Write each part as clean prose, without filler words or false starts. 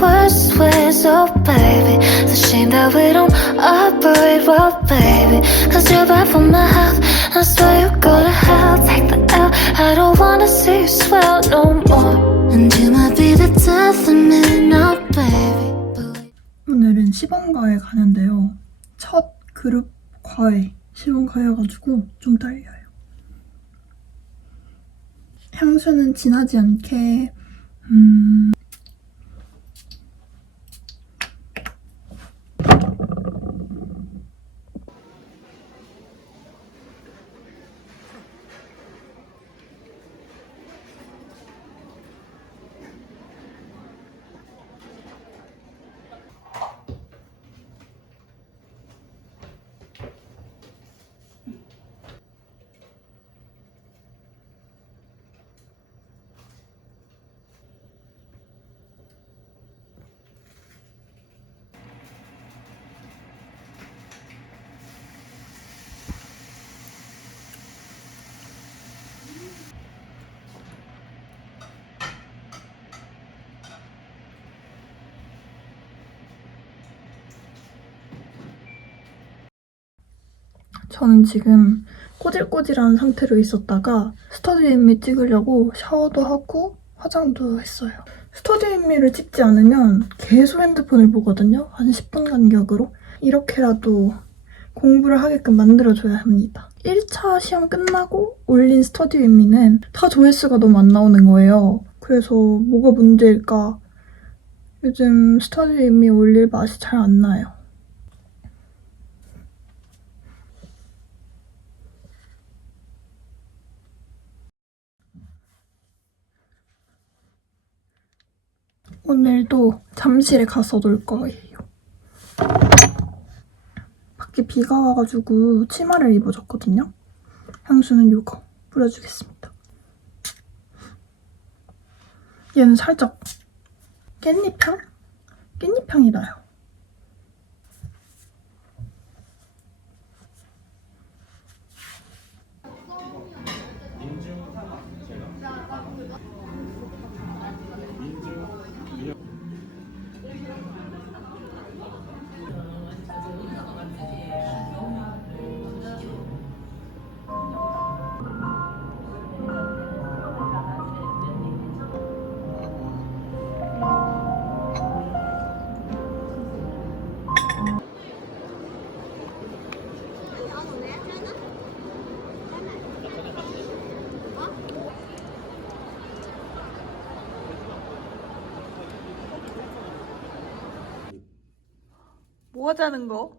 worst ways, oh baby. It's a shame that we don't operate well, baby. Cause you're bad for my health. I swear you go to hell, take the L. I don't wanna see you swell no more. And you might be the death of me now, baby. 오늘은 시범과외 가는데요. 첫 그룹 과외, 시범과외여가지고 좀 떨려요. 향수는 진하지 않게 저는 지금 꼬질꼬질한 상태로 있었다가 스터디 윗미 찍으려고 샤워도 하고 화장도 했어요. 스터디 윗미를 찍지 않으면 계속 핸드폰을 보거든요. 한 10분 간격으로. 이렇게라도 공부를 하게끔 만들어줘야 합니다. 1차 시험 끝나고 올린 스터디 윗미는 다 조회수가 너무 안 나오는 거예요. 그래서 뭐가 문제일까? 요즘 스터디 윗미 올릴 맛이 잘 안 나요. 오늘도 잠실에 가서 놀 거예요. 밖에 비가 와가지고 치마를 입어줬거든요. 향수는 이거 뿌려주겠습니다. 얘는 살짝 깻잎향? 깻잎향이 나요. 뭐 하자는 거?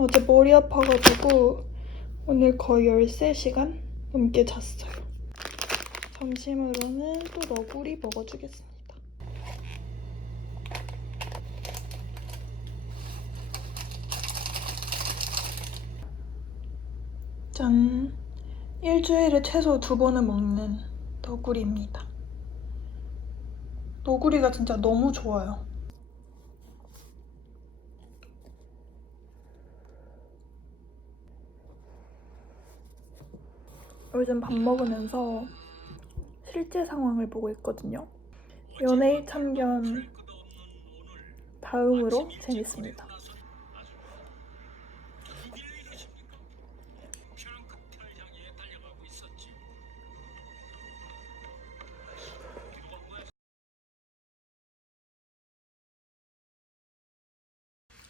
어제 머리 아파가지고 오늘 거의 13시간 넘게 잤어요. 점심으로는 또 너구리 먹어주겠습니다. 짠! 일주일에 최소 2번은 먹는 너구리입니다. 너구리가 진짜 너무 좋아요. 요즘 밥 먹으면서 실제 상황을 보고 있거든요. 연예인 참견 다음으로 재밌습니다.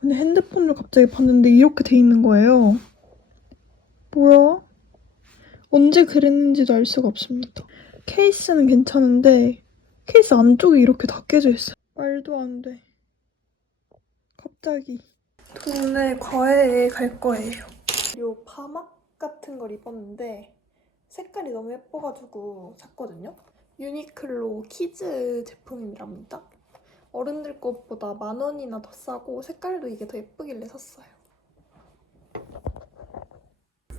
근데 핸드폰을 갑자기 봤는데 이렇게 돼 있는 거예요. 뭐야? 언제 그랬는지도 알 수가 없습니다. 케이스는 괜찮은데 케이스 안쪽이 이렇게 다 깨져 있어요. 말도 안 돼. 갑자기. 동네 과외에 갈 거예요. 요 파막 같은 걸 입었는데 색깔이 너무 예뻐가지고 샀거든요. 유니클로 키즈 제품이랍니다. 어른들 것보다 10,000원이나 더 싸고 색깔도 이게 더 예쁘길래 샀어요.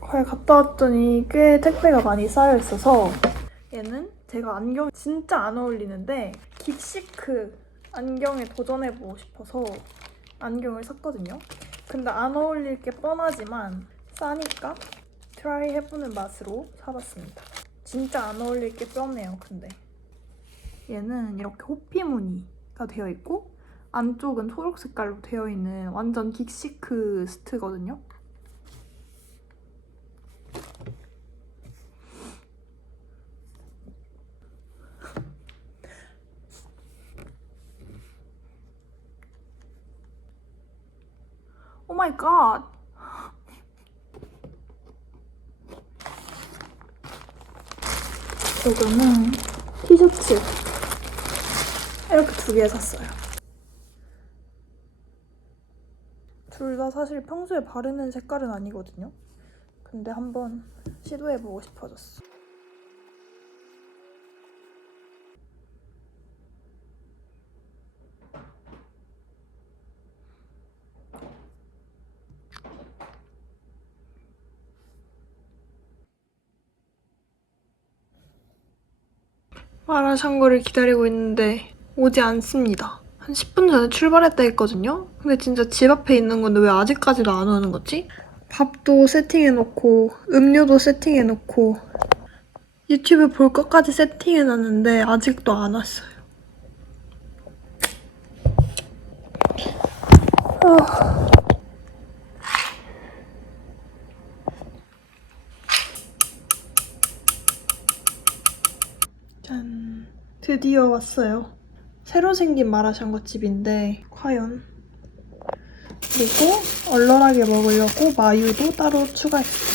거기 갔다 왔더니 꽤 택배가 많이 쌓여있어서 얘는 제가 안경 진짜 안 어울리는데 긱시크 안경에 도전해보고 싶어서 안경을 샀거든요. 근데 안 어울릴 게 뻔하지만 싸니까 트라이 해보는 맛으로 사봤습니다. 진짜 안 어울릴 게 뻔해요, 근데. 얘는 이렇게 호피 무늬가 되어 있고 안쪽은 초록 색깔로 되어 있는 완전 긱시크 스트거든요. 오 마이 갓! 이거는 티셔츠 이렇게 2개 샀어요. 둘 다 사실 평소에 바르는 색깔은 아니거든요. 근데 한번 시도해보고 싶어졌어. 마라샹궈를 기다리고 있는데 오지 않습니다. 한 10분 전에 출발했다 했거든요? 근데 진짜 집 앞에 있는 건데 왜 아직까지도 안 오는 거지? 밥도 세팅해놓고 음료도 세팅해놓고 유튜브 볼 것까지 세팅해놨는데 아직도 안 왔어요. 짠, 드디어 왔어요. 새로 생긴 마라샹궈 집인데 과연. 그리고 얼얼하게 먹으려고 마유도 따로 추가했어요.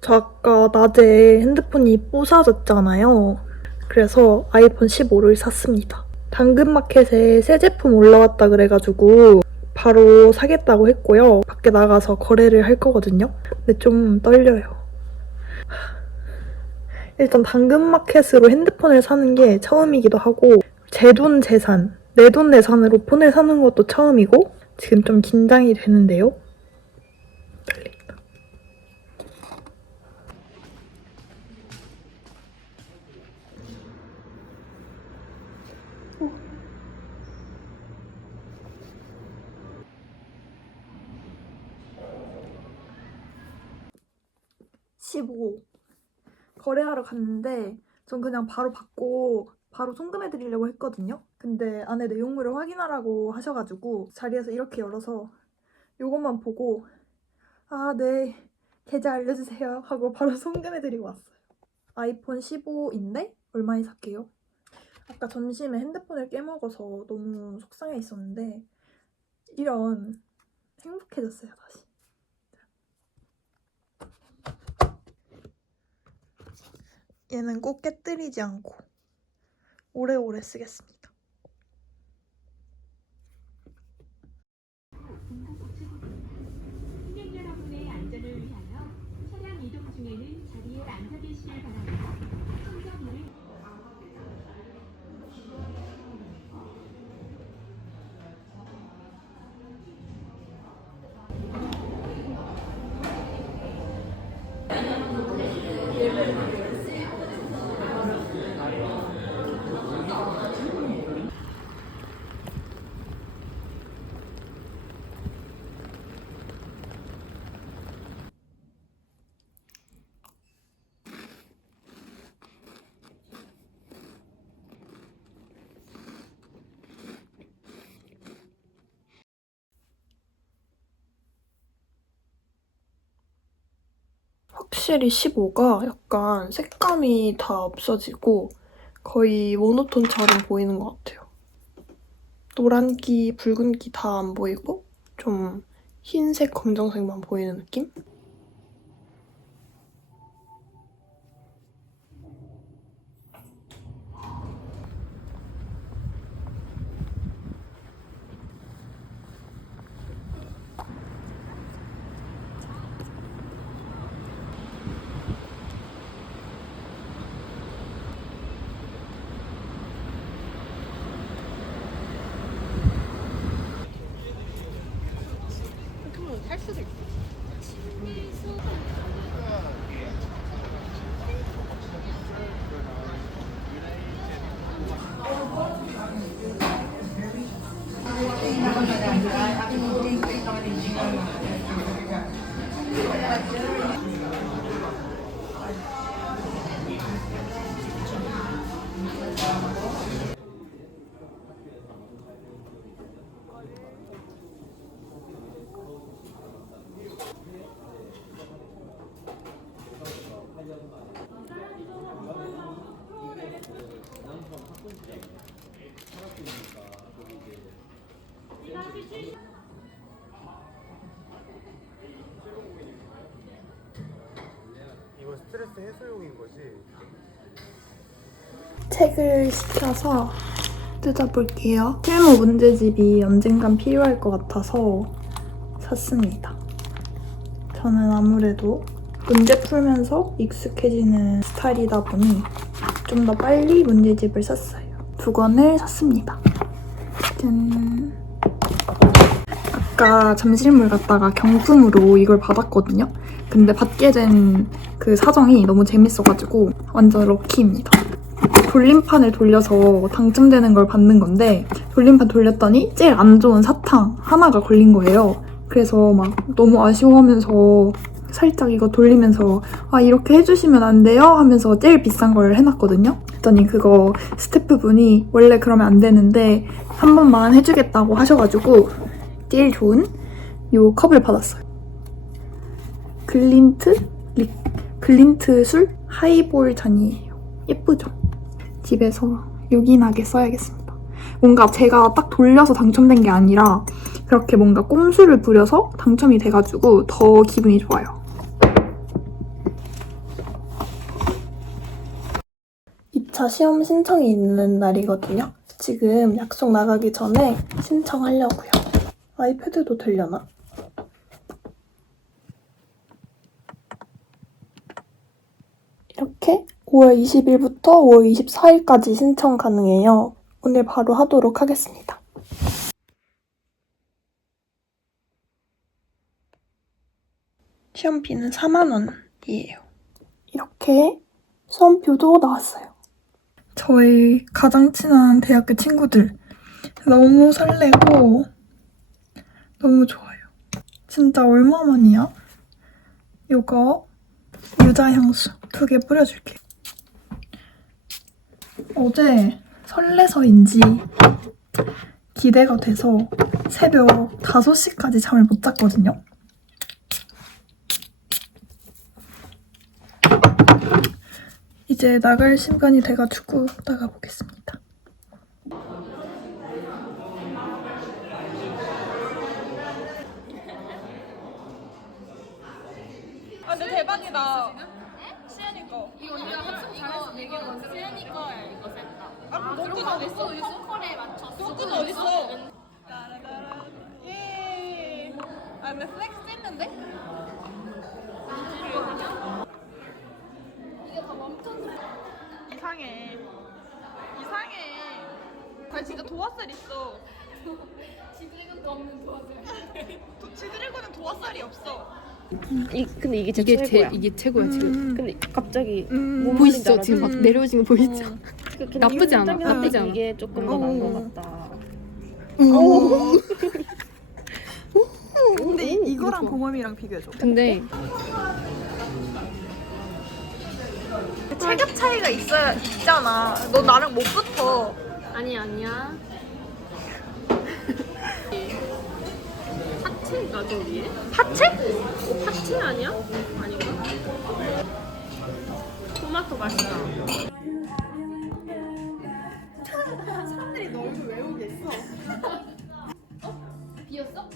저 아까 낮에 핸드폰이 부서졌잖아요. 그래서 아이폰 15를 샀습니다. 당근마켓에 새 제품 올라왔다 그래가지고 바로 사겠다고 했고요. 밖에 나가서 거래를 할 거거든요. 근데 좀 떨려요. 일단 당근마켓으로 핸드폰을 사는 게 처음이기도 하고 제 돈 재산, 내돈내산으로 폰을 사는 것도 처음이고 지금 좀 긴장이 되는데요. 떨린다. 오. 15. 거래하러 갔는데 전 그냥 바로 받고 바로 송금해드리려고 했거든요. 근데 안에 내용물을 확인하라고 하셔가지고 자리에서 이렇게 열어서 이것만 보고 아, 네, 계좌 알려주세요 하고 바로 송금해드리고 왔어요. 아이폰 15인데 얼마에 살게요? 아까 점심에 핸드폰을 깨먹어서 너무 속상해 있었는데 이런 행복해졌어요, 다시. 얘는 꼭 깨뜨리지 않고 오래오래 쓰겠습니다. 승객 여러분의 안전을 위하여 차량 이동 중에는 자리에 앉아 계시길 바랍니다. 손잡이를 확실히 15가 약간 색감이 다 없어지고 거의 모노톤처럼 보이는 것 같아요. 노란기, 붉은기 다 안 보이고 좀 흰색, 검정색만 보이는 느낌? 이거 스트레스 해소용인 거지? 책을 시켜서 뜯어볼게요. 실무 문제집이 언젠간 필요할 것 같아서 샀습니다. 저는 아무래도 문제 풀면서 익숙해지는 스타일이다 보니 좀 더 빨리 문제집을 샀어요. 2권을 샀습니다. 짠! 아까 잠실물 갔다가 경품으로 이걸 받았거든요. 근데 받게 된 그 사정이 너무 재밌어가지고 완전 럭키입니다. 돌림판을 돌려서 당첨되는 걸 받는 건데 돌림판 돌렸더니 제일 안 좋은 사탕 하나가 걸린 거예요. 그래서 막 너무 아쉬워하면서 살짝 이거 돌리면서 아 이렇게 해주시면 안 돼요? 하면서 제일 비싼 걸 해놨거든요. 그랬더니 그거 스태프분이 원래 그러면 안 되는데 한 번만 해주겠다고 하셔가지고 제일 좋은 이 컵을 받았어요. 글린트 술 하이볼 잔이에요. 예쁘죠? 집에서 요긴하게 써야겠습니다. 뭔가 제가 딱 돌려서 당첨된 게 아니라 그렇게 뭔가 꼼수를 부려서 당첨이 돼가지고 더 기분이 좋아요. 2차 시험 신청이 있는 날이거든요. 지금 약속 나가기 전에 신청하려고요. 아이패드도 되려나? 이렇게 5월 20일부터 5월 24일까지 신청 가능해요. 오늘 바로 하도록 하겠습니다. 시험비는 4만 원이에요. 이렇게 수험표도 나왔어요. 저희 가장 친한 대학교 친구들 너무 설레고 너무 좋아요. 진짜 얼마만이야? 이거 유자향수 2개 뿌려줄게. 어제 설레서인지 기대가 돼서 새벽 5시까지 잠을 못 잤거든요. 이제 나갈 시간이 돼가지고 나가보겠습니다. 아 근데 대박이다. 시연이 거. 이거 언니가 합성 잘했어. 이거 시연이 거야. 이거 셋다. 아 그럼 너끈 어딨어? 소컬에 맞췄어. 너끈 어딨어? 예. 아 근데 플렉스 했는데? 이게 다 멈췄어. 이상해. 나 진짜 도화살 있어. 지드래곤도 없는 도화살. 지드래곤은 도화살이 없어. 근데 이게 진짜 최고야. 이게 최고야 지금. 근데 갑자기 보이시죠? 지금 막 내려오신 거 보이시죠? 근데 나쁘지 않아. 이거 나쁘지 않아. 이게 조금 더 나은 것 같다. 근데 이거랑 봉엄이랑 비교해줘. 근데 체격 차이가 있잖아. 너 나랑 못 붙어. 아니야. 하체가 좀 위에? 하체? 하체 아니야? 아닌가? 토마토 맛있다. 사람들이 너 얼굴 왜 오겠어? 비었어?